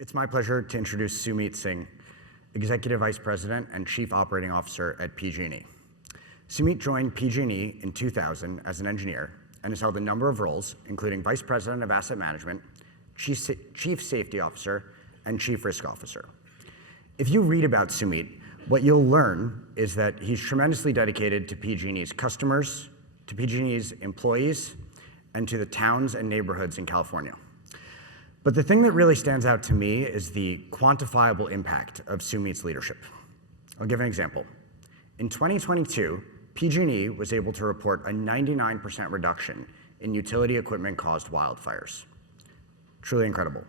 It's my pleasure to introduce Sumeet Singh, Executive Vice President and Chief Operating Officer at PG&E. Sumeet joined PG&E in 2000 as an engineer and has held a number of roles, including Vice President of Asset Management, Chief Safety Officer, and Chief Risk Officer. If you read about Sumeet, what you'll learn is that he's tremendously dedicated to PG&E's customers, to PG&E's employees, and to the towns and neighborhoods in California. But the thing that really stands out to me is the quantifiable impact of Sumeet's leadership. I'll give an example. In 2022, PG&E was able to report a 99% reduction in utility equipment-caused wildfires. Truly incredible.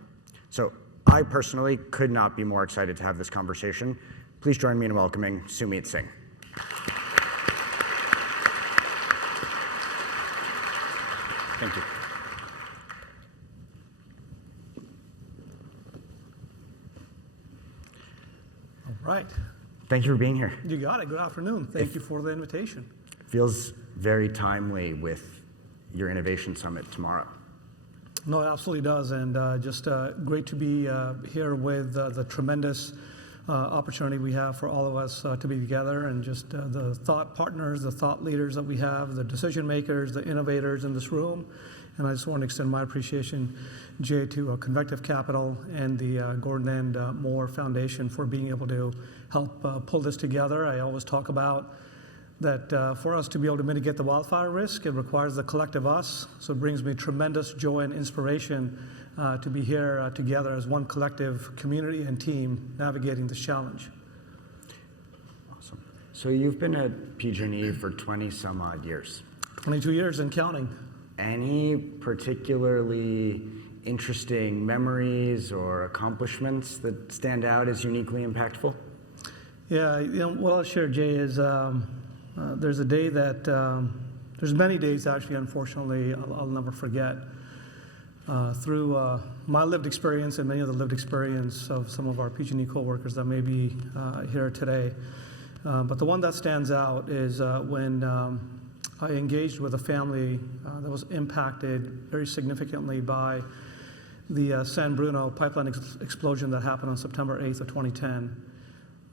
So I personally could not be more excited to have this conversation. Please join me in welcoming Sumeet Singh. Thank you. All right. Thank you for being here. You got it. Good afternoon. Thank you for the invitation. Feels very timely with your Innovation Summit tomorrow. No, it absolutely does. And just great to be here with the tremendous opportunity we have for all of us to be together, and just the thought partners, the thought leaders that we have, the decision makers, the innovators in this room. And I just want to extend my appreciation, Jay, to Convective Capital and the Gordon and Moore Foundation for being able to help pull this together. I always talk about that for us to be able to mitigate the wildfire risk, it requires the collective us. So it brings me tremendous joy and inspiration to be here together as one collective community and team navigating this challenge. Awesome. So you've been at PG&E for 20 some odd years. 22 years and counting. Any particularly interesting memories or accomplishments that stand out as uniquely impactful? Yeah, what I'll share, Jay, is there's a day that, there's many days actually, unfortunately, I'll never forget. Through my lived experience and many of the lived experience of some of our PG&E coworkers that may be here today. But the one that stands out is when I engaged with a family that was impacted very significantly by the San Bruno pipeline explosion that happened on September 8th of 2010.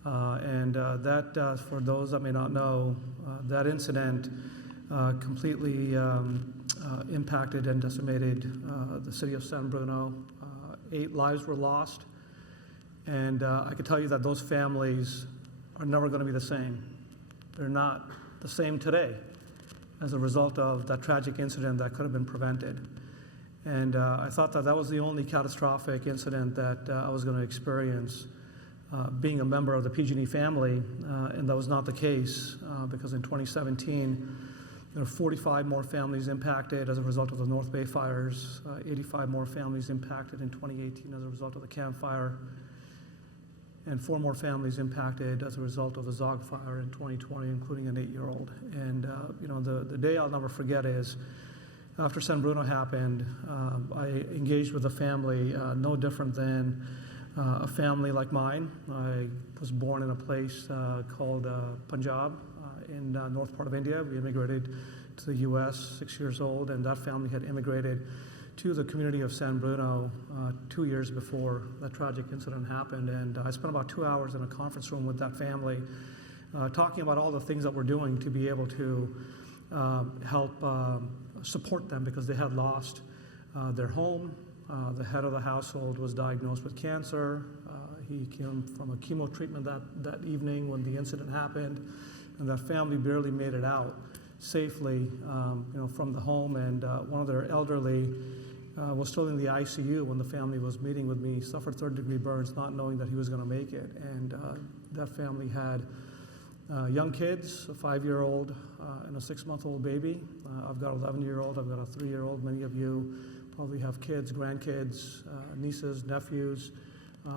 That, for those that may not know, that incident completely impacted and decimated the city of San Bruno. 8 lives were lost. And I can tell you that those families are never going to be the same. They're not the same today as a result of that tragic incident that could have been prevented. And I thought that that was the only catastrophic incident that I was going to experience being a member of the PG&E family, and that was not the case because in 2017, there were 45 more families impacted as a result of the North Bay fires, 85 more families impacted in 2018 as a result of the Camp Fire, and 4 more families impacted as a result of the Zog Fire in 2020, including an 8-year-old. And the day I'll never forget is after San Bruno happened, I engaged with a family no different than a family like mine. I was born in a place called Punjab in the north part of India. We immigrated to the U.S. 6 years old, and that family had immigrated to the community of San Bruno 2 years before that tragic incident happened. And I spent about 2 hours in a conference room with that family talking about all the things that we're doing to be able to help support them because they had lost their home. The head of the household was diagnosed with cancer. He came from a chemo treatment that evening when the incident happened, and that family barely made it out safely from the home. And one of their elderly was still in the ICU when the family was meeting with me, suffered 3rd-degree burns, not knowing that he was going to make it. And that family had young kids, a 5-year-old and a 6-month-old baby. I've got an 11-year-old, I've got a 3-year-old. Many of you probably have kids, grandkids, nieces, nephews,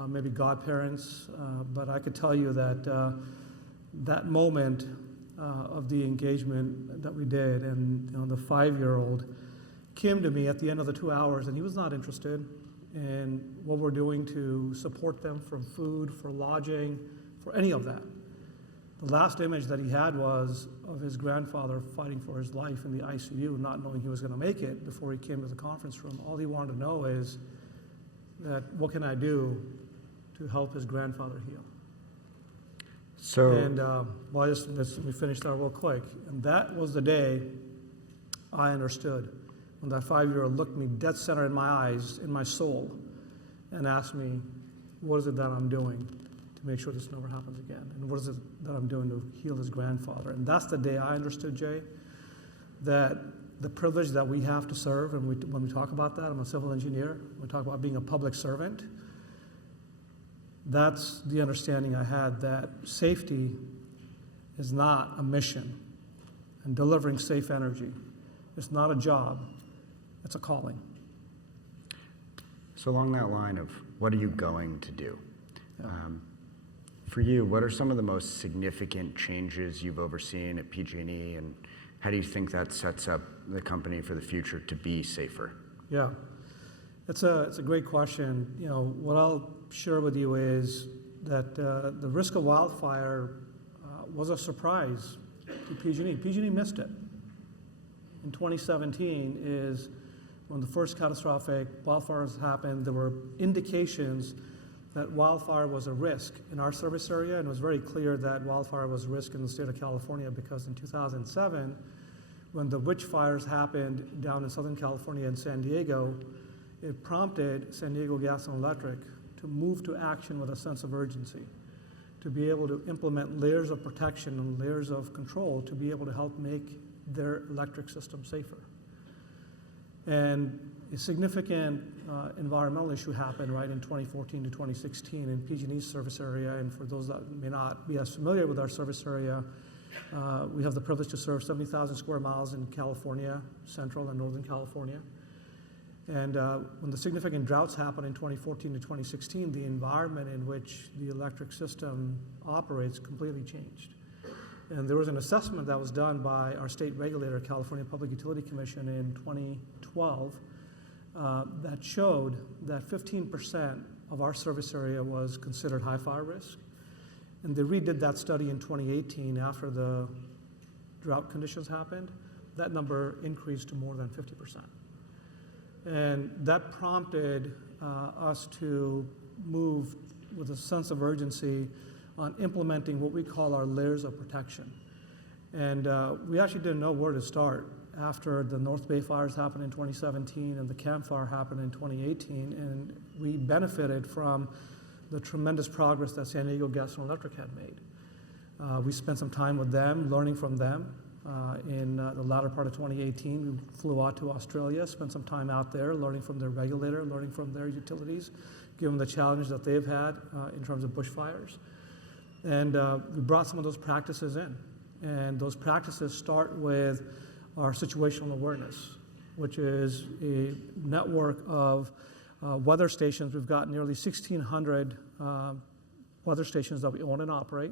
maybe godparents. But I could tell you that that moment of the engagement that we did, and the 5-year-old came to me at the end of the 2 hours, and he was not interested in what we're doing to support them from food, for lodging, for any of that. The last image that he had was of his grandfather fighting for his life in the ICU, not knowing he was going to make it before he came to the conference room. All he wanted to know is, that what can I do to help his grandfather heal? So, And well, let me finish that real quick. And that was the day I understood, when that 5-year-old looked me dead center in my eyes, in my soul, and asked me, what is it that I'm doing to make sure this never happens again? And what is it that I'm doing to heal his grandfather? And that's the day I understood, Jay, that the privilege that we have to serve, and when we talk about that, I'm a civil engineer, we talk about being a public servant, that's the understanding I had, that safety is not a mission, and delivering safe energy. It's not a job, it's a calling. so along that line of what are you going to do? Yeah. For you, what are some of the most significant changes you've overseen at PG&E, and how do you think that sets up the company for the future to be safer? Yeah, it's a great question. You know, what I'll share with you is that the risk of wildfire was a surprise to PG&E. PG&E missed it. In 2017 is when the first catastrophic wildfires happened. There were indications that wildfire was a risk in our service area, and it was very clear that wildfire was a risk in the state of California, because in 2007, when the witch fires happened down in Southern California and San Diego, it prompted San Diego Gas and Electric to move to action with a sense of urgency, to be able to implement layers of protection and layers of control to be able to help make their electric system safer. And a significant environmental issue happened right in 2014 to 2016 in PG&E's service area. And for those that may not be as familiar with our service area, we have the privilege to serve 70,000 square miles in California, Central and Northern California. And when the significant droughts happened in 2014 to 2016, the environment in which the electric system operates completely changed. And there was an assessment that was done by our state regulator, California Public Utility Commission, in 2012 that showed that 15% of our service area was considered high fire risk. And they redid that study in 2018 after the drought conditions happened. That number increased to more than 50%. And that prompted us to move with a sense of urgency on implementing what we call our layers of protection. And we actually didn't know where to start after the North Bay fires happened in 2017 and the Camp Fire happened in 2018, and we benefited from the tremendous progress that San Diego Gas and Electric had made. We spent some time with them, learning from them. In the latter part of 2018, we flew out to Australia, spent some time out there, learning from their regulator, learning from their utilities, given the challenges that they've had in terms of bushfires. And we brought some of those practices in. And those practices start with our situational awareness, which is a network of weather stations. We've got nearly 1,600 weather stations that we own and operate.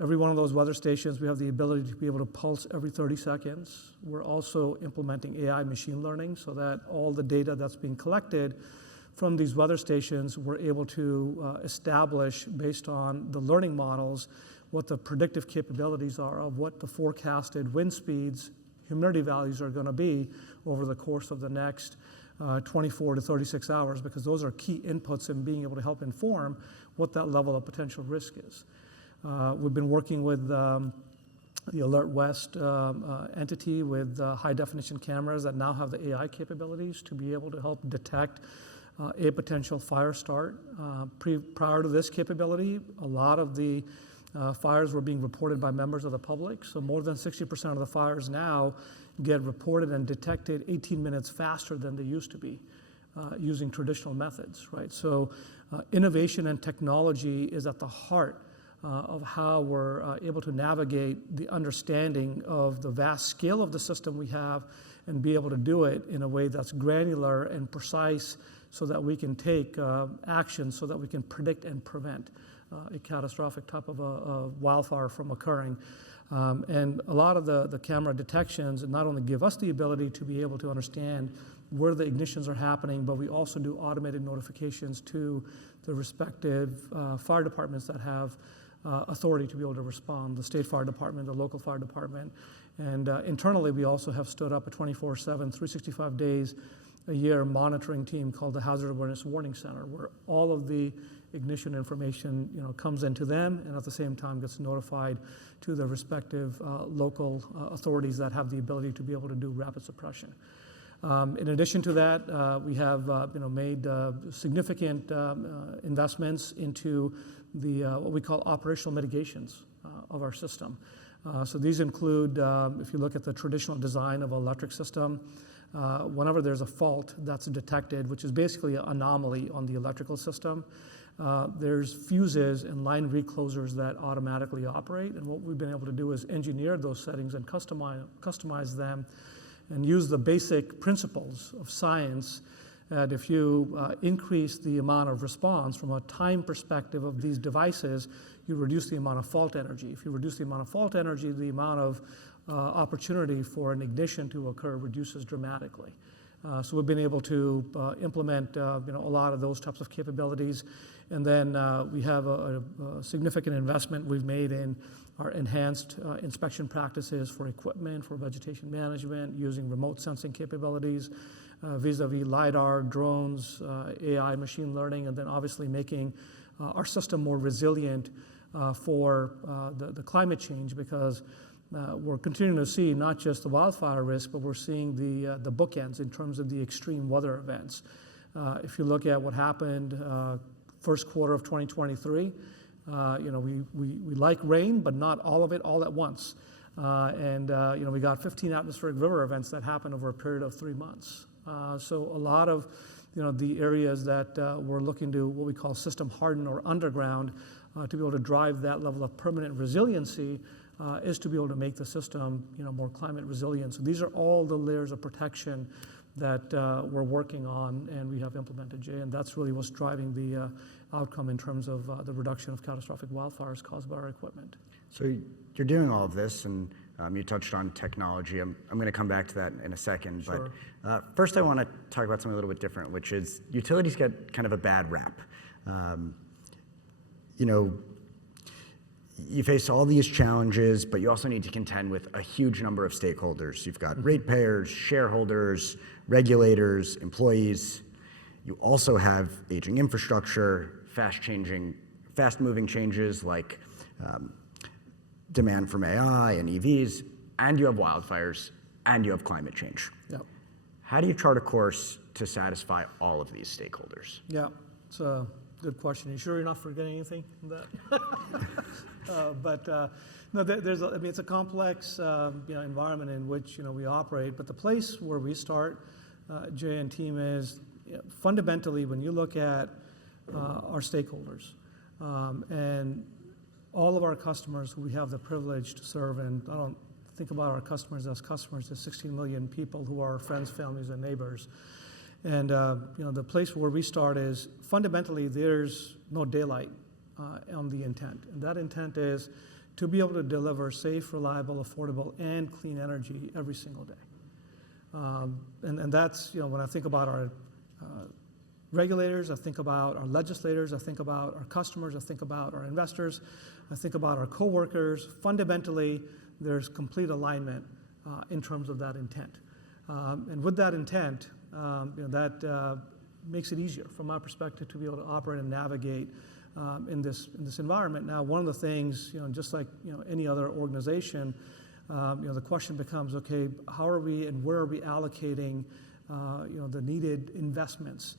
Every one of those weather stations, we have the ability to be able to pulse every 30 seconds. We're also implementing AI machine learning so that all the data that's being collected from these weather stations, we're able to establish, based on the learning models, what the predictive capabilities are of what the forecasted wind speeds, humidity values are going to be over the course of the next 24 to 36 hours, because those are key inputs in being able to help inform what that level of potential risk is. We've been working with the Alert West entity with high-definition cameras that now have the AI capabilities to be able to help detect a potential fire start. Prior to this capability, a lot of the fires were being reported by members of the public. So more than 60% of the fires now get reported and detected 18 minutes faster than they used to be using traditional methods, right? So innovation and technology is at the heart of how we're able to navigate the understanding of the vast scale of the system we have and be able to do it in a way that's granular and precise so that we can take action so that we can predict and prevent a catastrophic type of a wildfire from occurring. And a lot of the camera detections not only give us the ability to be able to understand where the ignitions are happening, but we also do automated notifications to the respective fire departments that have authority to be able to respond, the state fire department, the local fire department. And internally, we also have stood up a 24/7, 365 days a year monitoring team called the Hazard Awareness Warning Center, where all of the ignition information comes into them and at the same time gets notified to the respective local authorities that have the ability to be able to do rapid suppression. In addition to that, we have made significant investments into the what we call operational mitigations of our system. So these include, if you look at the traditional design of an electric system, whenever there's a fault that's detected, which is basically an anomaly on the electrical system, there's fuses and line reclosers that automatically operate. And what we've been able to do is engineer those settings and customize them and use the basic principles of science that if you increase the amount of response from a time perspective of these devices, you reduce the amount of fault energy. If you reduce the amount of fault energy, the amount of opportunity for an ignition to occur reduces dramatically. So we've been able to implement a lot of those types of capabilities. And then we have a significant investment we've made in our enhanced inspection practices for equipment, for vegetation management, using remote sensing capabilities, vis-a-vis LiDAR, drones, AI, machine learning, and then obviously making our system more resilient for the climate change, because we're continuing to see not just the wildfire risk, but we're seeing the bookends in terms of the extreme weather events. If you look at what happened first quarter of 2023, we like rain, but not all of it all at once. We got 15 atmospheric river events that happened over a period of 3 months. So a lot of the areas that we're looking to what we call system harden or underground to be able to drive that level of permanent resiliency is to be able to make the system more climate resilient. So these are all the layers of protection that we're working on and we have implemented, Jay, and that's really what's driving the outcome in terms of the reduction of catastrophic wildfires caused by our equipment. So you're doing all of this, and you touched on technology. I'm going to come back to that in a second. Sure. But first I want to talk about something a little bit different, which is utilities get kind of a bad rap. You face all these challenges, but you also need to contend with a huge number of stakeholders. You've got ratepayers, shareholders, regulators, employees. You also have aging infrastructure, fast-moving changes like demand from AI and EVs, and you have wildfires, and you have climate change. Yep. How do you chart a course to satisfy all of these stakeholders? Yeah, it's a good question. You sure you're not forgetting anything from that? No, it's a complex environment in which we operate. But the place where we start, Jay and team, is fundamentally when you look at our stakeholders and all of our customers who we have the privilege to serve, and I don't think about our customers as customers, as 16 million people who are our friends, families, and neighbors. And the place where we start is fundamentally there's no daylight on the intent, and that intent is to be able to deliver safe, reliable, affordable, and clean energy every single day. And that's when I think about our regulators, I think about our legislators, I think about our customers, I think about our investors, I think about our coworkers. Fundamentally, there's complete alignment in terms of that intent. And with that intent, that makes it easier from my perspective to be able to operate and navigate in this environment. Now, one of the things, just like any other organization, the question becomes, okay, how are we and where are we allocating the needed investments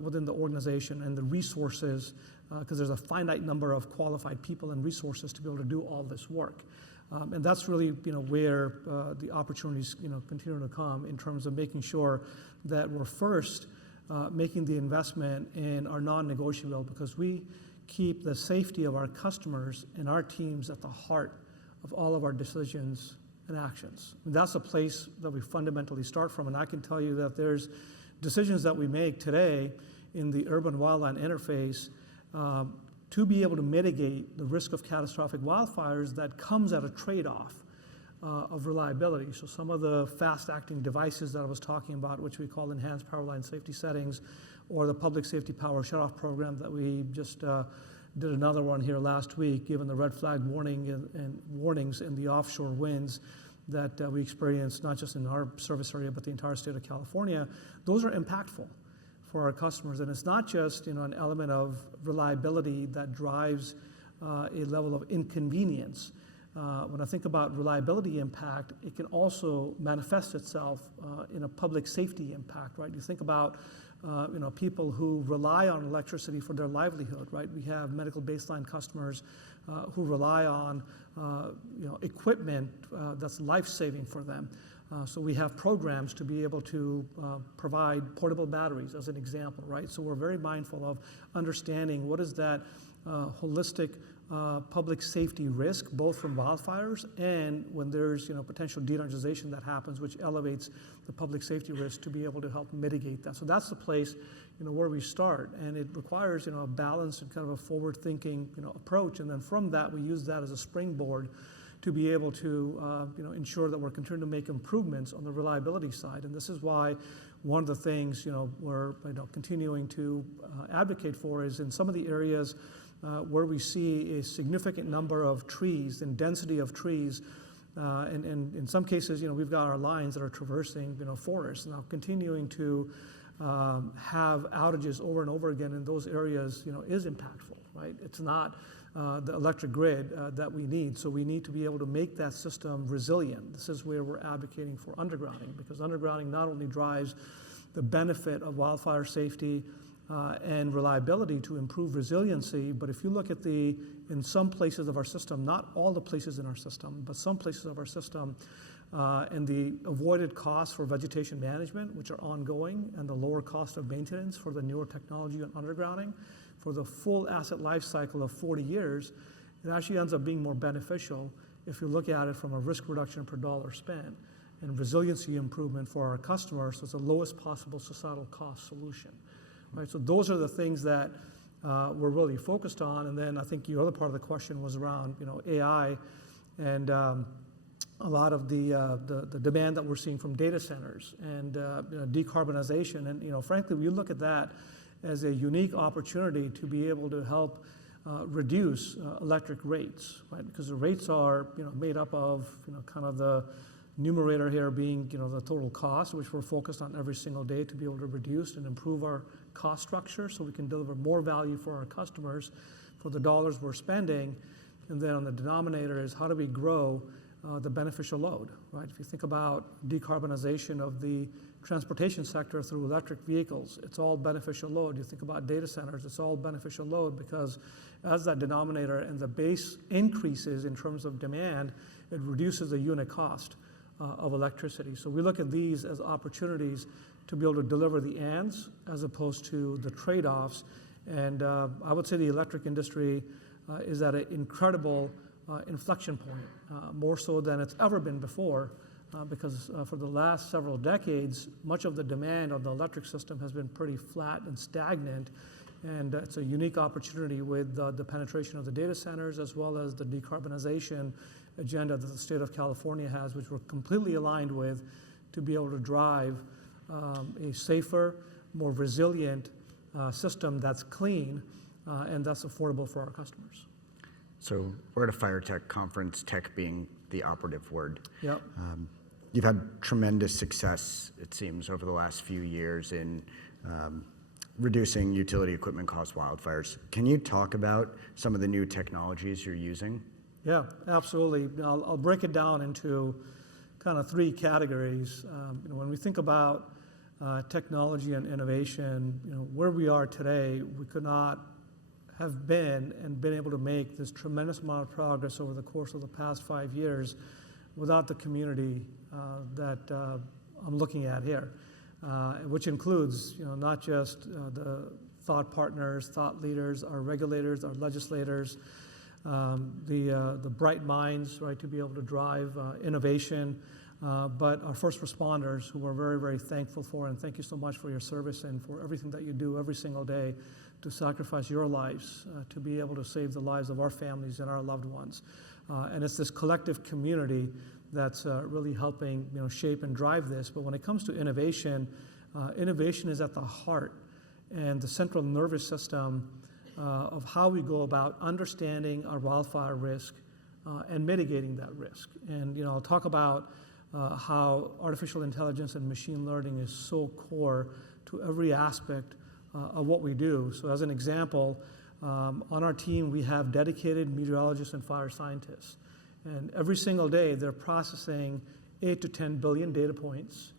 within the organization and the resources, because there's a finite number of qualified people and resources to be able to do all this work. And that's really where the opportunities continue to come in terms of making sure that we're first making the investment in our non-negotiable, because we keep the safety of our customers and our teams at the heart of all of our decisions and actions. And that's a place that we fundamentally start from. And I can tell you that there's decisions that we make today in the urban-wildland interface to be able to mitigate the risk of catastrophic wildfires that comes at a trade-off of reliability. So some of the fast-acting devices that I was talking about, which we call enhanced power line safety settings, or the public safety power shutoff program that we just did another one here last week, given the red flag warning and warnings in the offshore winds that we experience, not just in our service area, but the entire state of California, those are impactful for our customers. And it's not just an element of reliability that drives a level of inconvenience. When I think about reliability impact, it can also manifest itself in a public safety impact, right? You think about people who rely on electricity for their livelihood, right? We have medical baseline customers who rely on equipment that's life-saving for them. So we have programs to be able to provide portable batteries as an example, right? So we're very mindful of understanding what is that holistic public safety risk, both from wildfires and when there's potential de-energization that happens, which elevates the public safety risk, to be able to help mitigate that. So that's the place where we start, and it requires a balanced and kind of a forward-thinking approach, and then from that we use that as a springboard to be able to ensure that we're continuing to make improvements on the reliability side. And this is why one of the things we're continuing to advocate for is in some of the areas where we see a significant number of trees and density of trees, and in some cases, we've got our lines that are traversing, forests. Now, continuing to have outages over and over again in those areas, is impactful, right? It's not the electric grid that we need, so we need to be able to make that system resilient. This is where we're advocating for undergrounding, because undergrounding not only drives the benefit of wildfire safety and reliability to improve resiliency, but if you look at in some places of our system, not all the places in our system, but some places of our system, and the avoided costs for vegetation management, which are ongoing, and the lower cost of maintenance for the newer technology and undergrounding, for the full asset life cycle of 40 years, it actually ends up being more beneficial if you look at it from a risk reduction per dollar spent and resiliency improvement for our customers. So it's the lowest possible societal cost solution. Right, so those are the things that we're really focused on. And then I think your other part of the question was around AI and a lot of the demand that we're seeing from data centers and decarbonization. And frankly, we look at that as a unique opportunity to be able to help reduce electric rates, right? Because the rates are made up of kind of the numerator here being the total cost, which we're focused on every single day to be able to reduce and improve our cost structure so we can deliver more value for our customers for the dollars we're spending. And then on the denominator is how do we grow the beneficial load, right? If you think about decarbonization of the transportation sector through electric vehicles, it's all beneficial load. You think about data centers, it's all beneficial load, because as that denominator and the base increases in terms of demand, it reduces the unit cost of electricity. So we look at these as opportunities to be able to deliver the ands as opposed to the trade-offs. And I would say the electric industry is at an incredible inflection point, more so than it's ever been before, because for the last several decades, much of the demand on the electric system has been pretty flat and stagnant. And it's a unique opportunity with the penetration of the data centers as well as the decarbonization agenda that the state of California has, which we're completely aligned with, to be able to drive a safer, more resilient system that's clean and that's affordable for our customers. So we're at a fire tech conference, tech being the operative word. Yep. You've had tremendous success, it seems, over the last few years in reducing utility equipment caused wildfires. Can you talk about some of the new technologies you're using? Yeah, absolutely. I'll break it down into kind of three categories. When we think about technology and innovation, where we are today, we could not have been able to make this tremendous amount of progress over the course of the past 5 years without the community that I'm looking at here, which includes not just the thought partners, thought leaders, our regulators, our legislators, the bright minds, right, to be able to drive innovation, but our first responders, who we're very, very thankful for, and thank you so much for your service and for everything that you do every single day to sacrifice your lives to be able to save the lives of our families and our loved ones. And it's this collective community that's really helping shape and drive this. But when it comes to innovation, innovation is at the heart and the central nervous system of how we go about understanding our wildfire risk, and mitigating that risk. And I'll talk about how artificial intelligence and machine learning is so core to every aspect of what we do. So as an example, on our team we have dedicated meteorologists and fire scientists. And every single day they're processing 8 to 10 billion data points,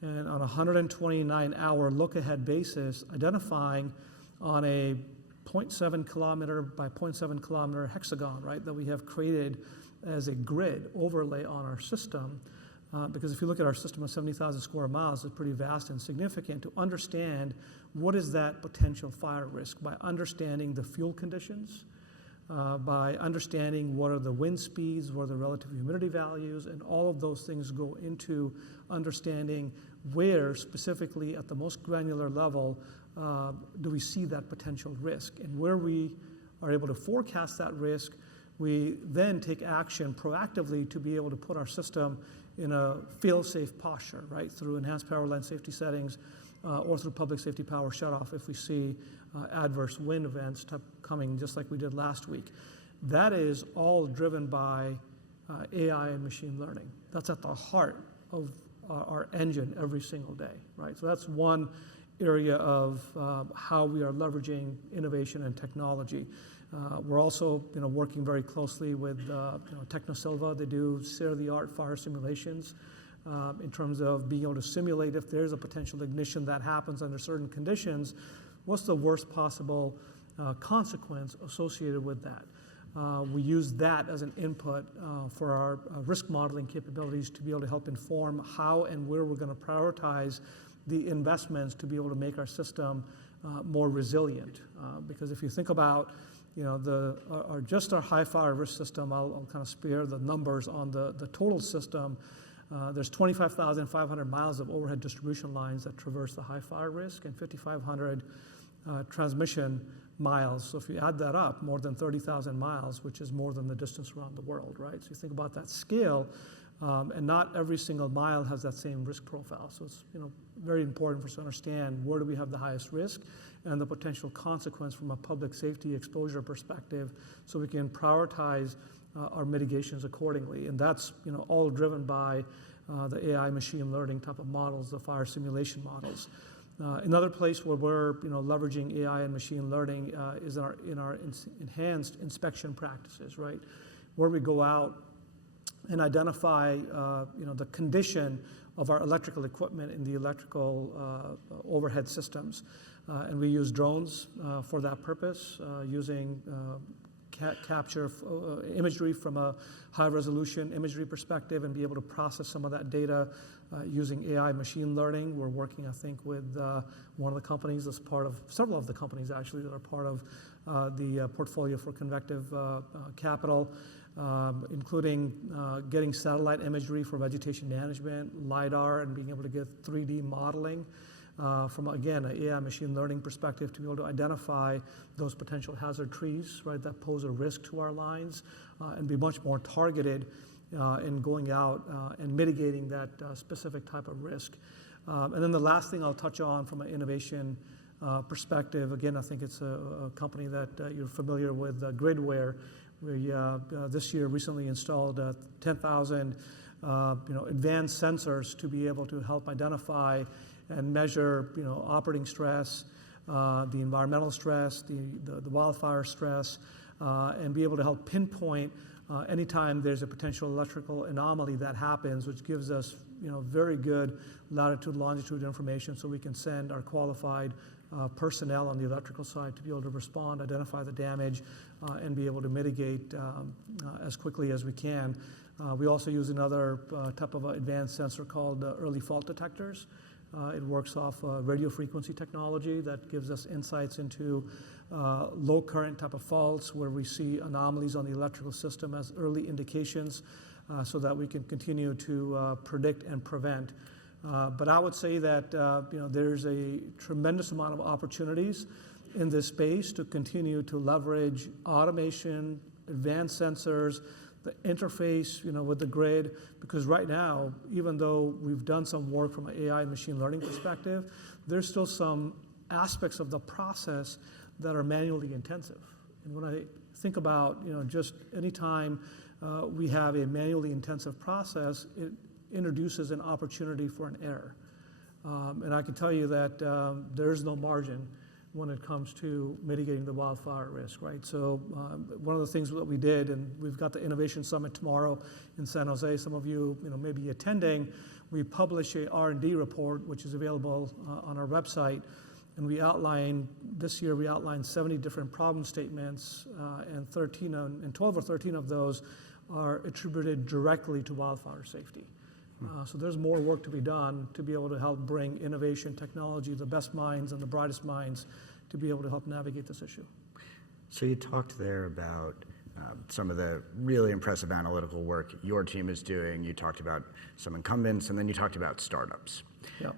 and on a 129-hour look-ahead basis, identifying on a 0.7 kilometer by 0.7 kilometer hexagon, right, that we have created as a grid overlay on our system. Because if you look at our system of 70,000 square miles, it's pretty vast and significant to understand what is that potential fire risk by understanding the fuel conditions, by understanding what are the wind speeds, what are the relative humidity values, and all of those things go into understanding where specifically at the most granular level do we see that potential risk. And where we are able to forecast that risk, we then take action proactively to be able to put our system in a fail-safe posture, right, through enhanced power line safety settings or through public safety power shutoff if we see adverse wind events coming just like we did last week. That is all driven by AI and machine learning. That's at the heart of our engine every single day, right? So that's one area of how we are leveraging innovation and technology. We're also working very closely with Technosilva. They do state-of-the-art fire simulations in terms of being able to simulate if there's a potential ignition that happens under certain conditions, what's the worst possible consequence associated with that. We use that as an input for our risk modeling capabilities to be able to help inform how and where we're going to prioritize the investments to be able to make our system more resilient. Because if you think about just our high fire risk system, I'll kind of spare the numbers on the total system. There's 25,500 miles of overhead distribution lines that traverse the high fire risk and 5,500 transmission miles. So if you add that up, more than 30,000 miles, which is more than the distance around the world, right? So you think about that scale, and not every single mile has that same risk profile. So it's very important for us to understand where do we have the highest risk and the potential consequence from a public safety exposure perspective, so we can prioritize our mitigations accordingly. And that's all driven by the AI machine learning type of models, the fire simulation models. Another place where we're leveraging AI and machine learning is in our enhanced inspection practices, right? Where we go out and identify the condition of our electrical equipment in the electrical overhead systems. And we use drones for that purpose, using capture imagery from a high resolution imagery perspective and be able to process some of that data using AI machine learning. We're working, I think, with one of the companies that's part of, several of the companies actually that are part of the portfolio for Convective Capital, including getting satellite imagery for vegetation management, LiDAR, and being able to get 3D modeling from, again, an AI machine learning perspective to be able to identify those potential hazard trees, right, that pose a risk to our lines and be much more targeted in going out and mitigating that specific type of risk. And then the last thing I'll touch on from an innovation perspective, again, I think it's a company that you're familiar with, Gridware. We this year recently installed 10,000 advanced sensors to be able to help identify and measure operating stress, the environmental stress, the wildfire stress, and be able to help pinpoint anytime there's a potential electrical anomaly that happens, which gives us very good latitude, longitude information, so we can send our qualified personnel on the electrical side to be able to respond, identify the damage, and be able to mitigate as quickly as we can. We also use another type of advanced sensor called early fault detectors. It works off radio frequency technology that gives us insights into low current type of faults where we see anomalies on the electrical system as early indications so that we can continue to predict and prevent. But I would say that there's a tremendous amount of opportunities in this space to continue to leverage automation, advanced sensors, the interface with the grid, because right now, even though we've done some work from an AI and machine learning perspective, there's still some aspects of the process that are manually intensive. And when I think about just any time we have a manually intensive process, it introduces an opportunity for an error. And I can tell you that there's no margin when it comes to mitigating the wildfire risk, right? So one of the things that we did, and we've got the Innovation Summit tomorrow in San Jose, some of you, may be attending, we publish a R&D report, which is available on our website, and this year we outlined 70 different problem statements, and 12 or 13 of those are attributed directly to wildfire safety. So there's more work to be done to be able to help bring innovation, technology, the best minds and the brightest minds to be able to help navigate this issue. So you talked there about some of the really impressive analytical work your team is doing. You talked about some incumbents, and then you talked about startups. Yep.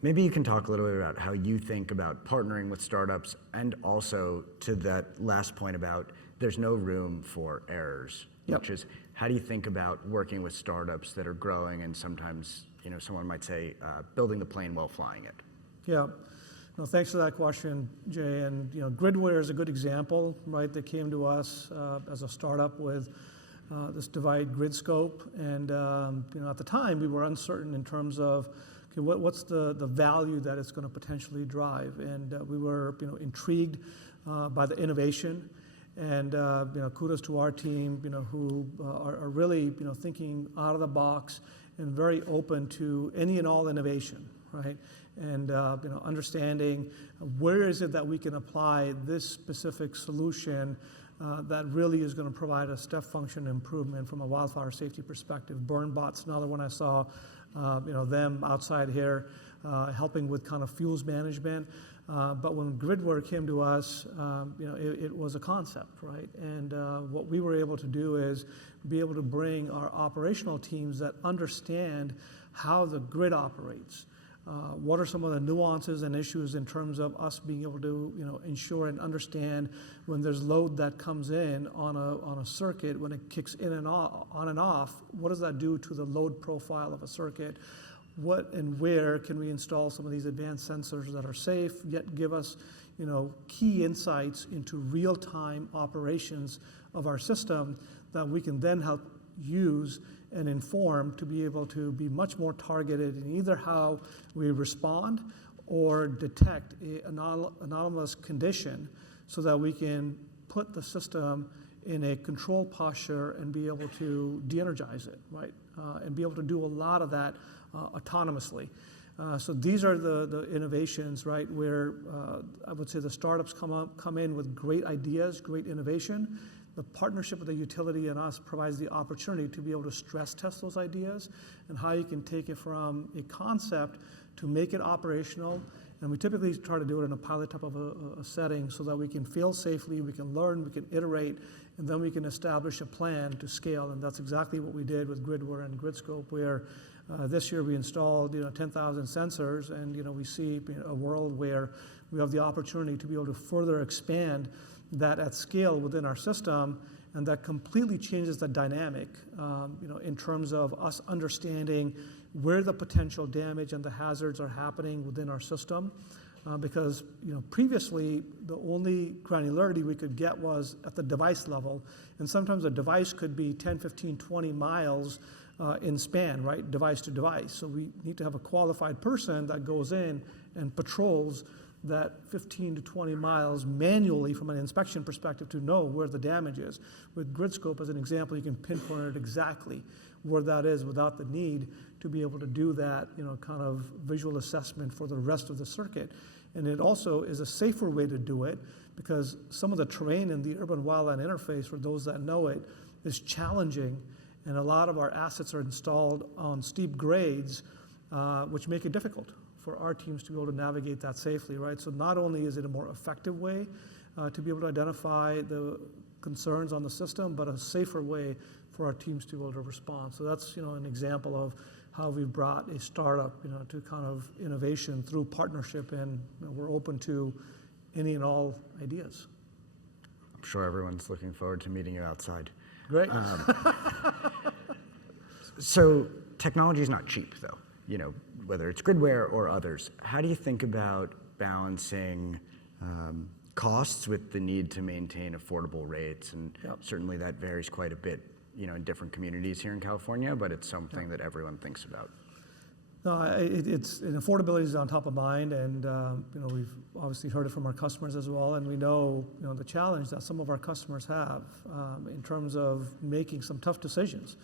Maybe you can talk a little bit about how you think about partnering with startups, and also to that last point about there's no room for errors. Yep. Which is, how do you think about working with startups that are growing and sometimes, someone might say, building the plane while flying it? Yeah. No, thanks for that question, Jay. And Gridware is a good example, right? They came to us as a startup with this Divide Grid Scope, and at the time we were uncertain in terms of what's the value that it's going to potentially drive, and we were intrigued by the innovation. And kudos to our team, who are really thinking out of the box and very open to any and all innovation, right? And understanding where is it that we can apply this specific solution that really is going to provide a step function improvement from a wildfire safety perspective. BurnBot's another one I saw, them outside here helping with kind of fuels management. But when Gridware came to us, it was a concept, right? And what we were able to do is be able to bring our operational teams that understand how the grid operates. What are some of the nuances and issues in terms of us being able to, ensure and understand when there's load that comes in on a circuit, when it kicks in and on and off, what does that do to the load profile of a circuit? What and where can we install some of these advanced sensors that are safe, yet give us, key insights into real-time operations of our system that we can then help use and inform to be able to be much more targeted in either how we respond or detect an anomalous condition, so that we can put the system in a control posture and be able to de-energize it, right? And be able to do a lot of that autonomously. So these are the innovations, right, where I would say the startups come in with great ideas, great innovation. The partnership with the utility and us provides the opportunity to be able to stress test those ideas and how you can take it from a concept to make it operational. And we typically try to do it in a pilot type of a setting so that we can fail safely, we can learn, we can iterate, and then we can establish a plan to scale. And that's exactly what we did with Gridware and GridScope, where this year we installed 10,000 sensors, and we see a world where we have the opportunity to be able to further expand that at scale within our system, and that completely changes the dynamic, in terms of us understanding where the potential damage and the hazards are happening within our system. Because previously the only granularity we could get was at the device level, and sometimes a device could be 10, 15, 20 miles in span, right, device to device. So we need to have a qualified person that goes in and patrols that 15 to 20 miles manually from an inspection perspective to know where the damage is. With GridScope, as an example, you can pinpoint it exactly where that is without the need to be able to do that, kind of visual assessment for the rest of the circuit. And it also is a safer way to do it, because some of the terrain in the urban wildland interface, for those that know it, is challenging, and a lot of our assets are installed on steep grades, which make it difficult for our teams to be able to navigate that safely, right? So not only is it a more effective way to be able to identify the concerns on the system, but a safer way for our teams to be able to respond. So that's an example of how we've brought a startup to kind of innovation through partnership, and we're open to any and all ideas. I'm sure everyone's looking forward to meeting you outside. Great. So technology is not cheap, though. Whether it's Gridware or others. How do you think about balancing costs with the need to maintain affordable rates, and Yep. certainly that varies quite a bit, in different communities here in California, but it's something that everyone thinks about. No, it's and affordability is on top of mind, and we've obviously heard it from our customers as well, and we know the challenge that some of our customers have in terms of making some tough decisions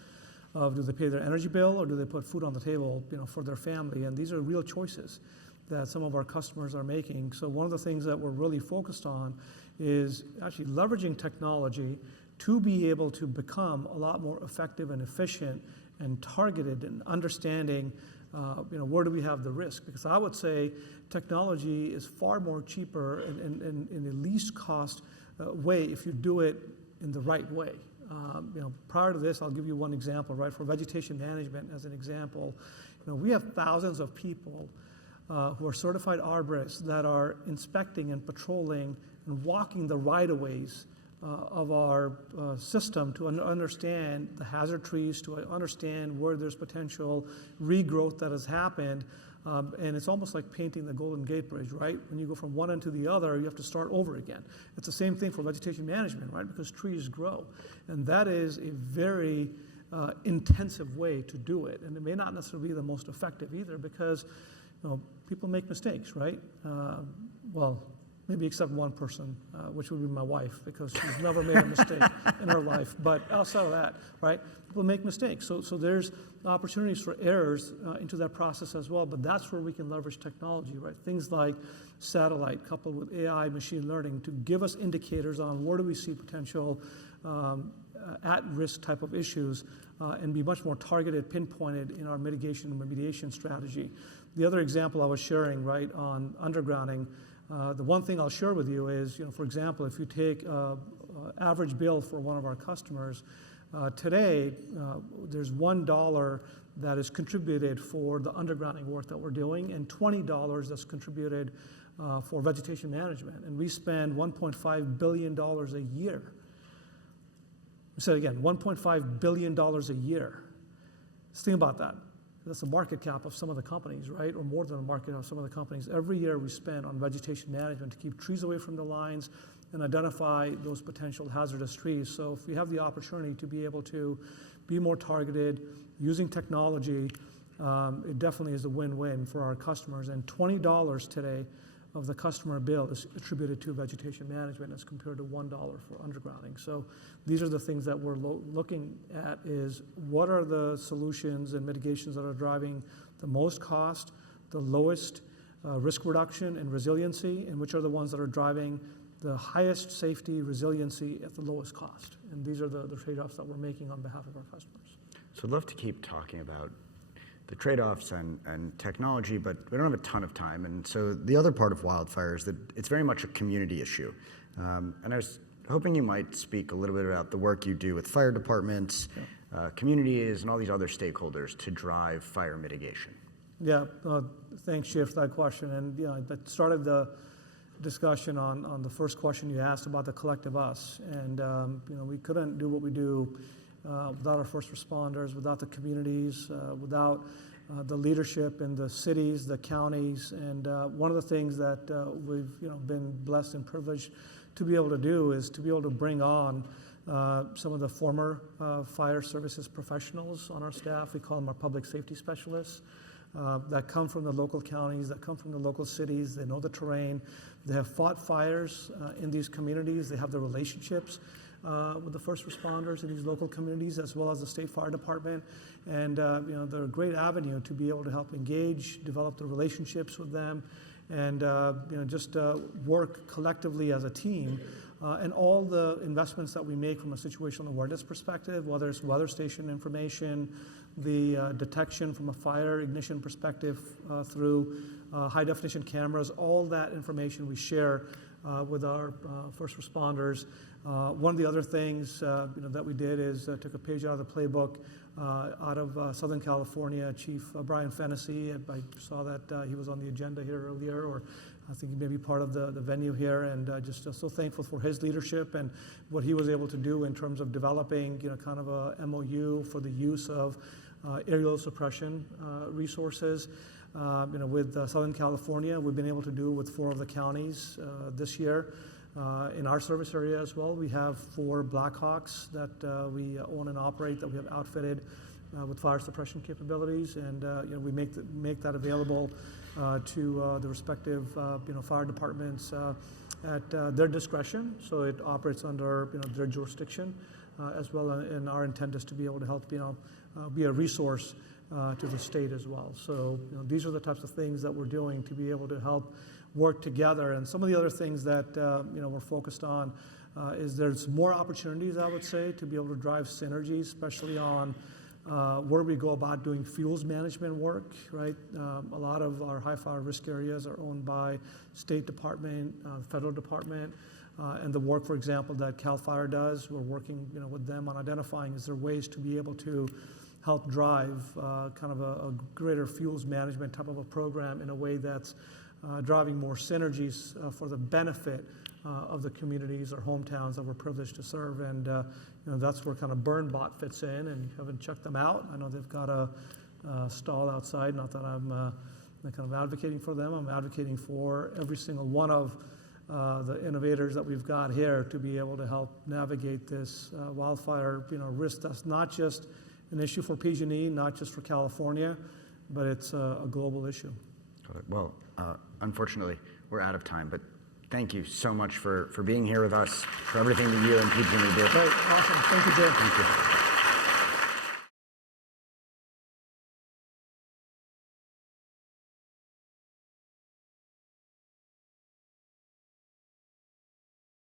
of do they pay their energy bill or do they put food on the table for their family, and these are real choices that some of our customers are making. So one of the things that we're really focused on is actually leveraging technology to be able to become a lot more effective and efficient and targeted in understanding where do we have the risk? Because I would say technology is far more cheaper and in the least cost way if you do it in the right way. Prior to this, I'll give you one example, right? For vegetation management, as an example, we have thousands of people who are certified arborists that are inspecting and patrolling and walking the right-of-ways of our system to understand the hazard trees, to understand where there's potential regrowth that has happened. And it's almost like painting the Golden Gate Bridge, right? When you go from one end to the other, you have to start over again. It's the same thing for vegetation management, right? Because trees grow. And that is a very intensive way to do it. And it may not necessarily be the most effective either because people make mistakes, right? Well, maybe except one person, which would be my wife, because she's never made a mistake in her life. But outside of that, right, people make mistakes. So there's opportunities for errors into that process as well. But that's where we can leverage technology, right? Things like satellite coupled with AI, machine learning, to give us indicators on where do we see potential at-risk type of issues and be much more targeted, pinpointed in our mitigation and remediation strategy. The other example I was sharing, right, on undergrounding, the one thing I'll share with you is, for example, if you take average bill for one of our customers, today there's $1 that is contributed for the undergrounding work that we're doing and $20 that's contributed for vegetation management. And we spend $1.5 billion a year. So again, $1.5 billion a year. Just think about that. That's the market cap of some of the companies, right? Or more than the market cap of some of the companies. Every year we spend on vegetation management to keep trees away from the lines and identify those potential hazardous trees. So if we have the opportunity to be able to be more targeted using technology, it definitely is a win-win for our customers. And $20 today of the customer bill is attributed to vegetation management as compared to $1 for undergrounding. So these are the things that we're looking at is what are the solutions and mitigations that are driving the most cost, the lowest risk reduction and resiliency, and which are the ones that are driving the highest safety, resiliency at the lowest cost. And these are the trade-offs that we're making on behalf of our customers. So I'd love to keep talking about the trade-offs and technology, but we don't have a ton of time. And so the other part of wildfire is that it's very much a community issue. And I was hoping you might speak a little bit about the work you do with fire departments, communities, and all these other stakeholders to drive fire mitigation. Yeah, thanks, Shiv, for that question. And that started the discussion on the first question you asked about the collective us. And we couldn't do what we do without our first responders, without the communities, without the leadership in the cities, the counties. And one of the things that we've been blessed and privileged to be able to do is to be able to bring on some of the former fire services professionals on our staff. We call them our public safety specialists that come from the local counties, that come from the local cities. They know the terrain. They have fought fires in these communities. They have the relationships with the first responders in these local communities, as well as the state fire department. And they're a great avenue to be able to help engage, develop the relationships with them, and just work collectively as a team. And all the investments that we make from a situational awareness perspective, whether it's weather station information, the detection from a fire ignition perspective through high definition cameras, all that information we share with our first responders. One of the other things that we did is took a page out of the playbook out of Southern California. Chief Brian Fennessy, I saw that he was on the agenda here earlier, or I think he may be part of the venue here, and just so thankful for his leadership and what he was able to do in terms of developing kind of a MOU for the use of aerial suppression resources. With Southern California, we've been able to do with 4 of the counties this year. In our service area as well, we have 4 Blackhawks that we own and operate that we have outfitted with fire suppression capabilities, and we make that available to the respective fire departments at their discretion. So it operates under their jurisdiction as well, and our intent is to be able to help be a resource to the state as well. So these are the types of things that we're doing to be able to help work together. And some of the other things that we're focused on is there's more opportunities, I would say, to be able to drive synergies, especially on where we go about doing fuels management work, right? A lot of our high fire risk areas are owned by State Department, federal department, and the work, for example, that CAL FIRE does, we're working with them on identifying is there ways to be able to help drive kind of a greater fuels management type of a program in a way that's driving more synergies for the benefit of the communities or hometowns that we're privileged to serve. And that's where kind of BurnBot fits in, and you haven't checked them out. I know they've got a stall outside, not that I'm kind of advocating for them. I'm advocating for every single one of the innovators that we've got here to be able to help navigate this wildfire risk. That's not just an issue for PG&E, not just for California, but it's a global issue. Well, unfortunately, we're out of time, but thank you so much for being here with us, for everything that you and PG&E do. Great, awesome. Thank you, Jim. Thank you.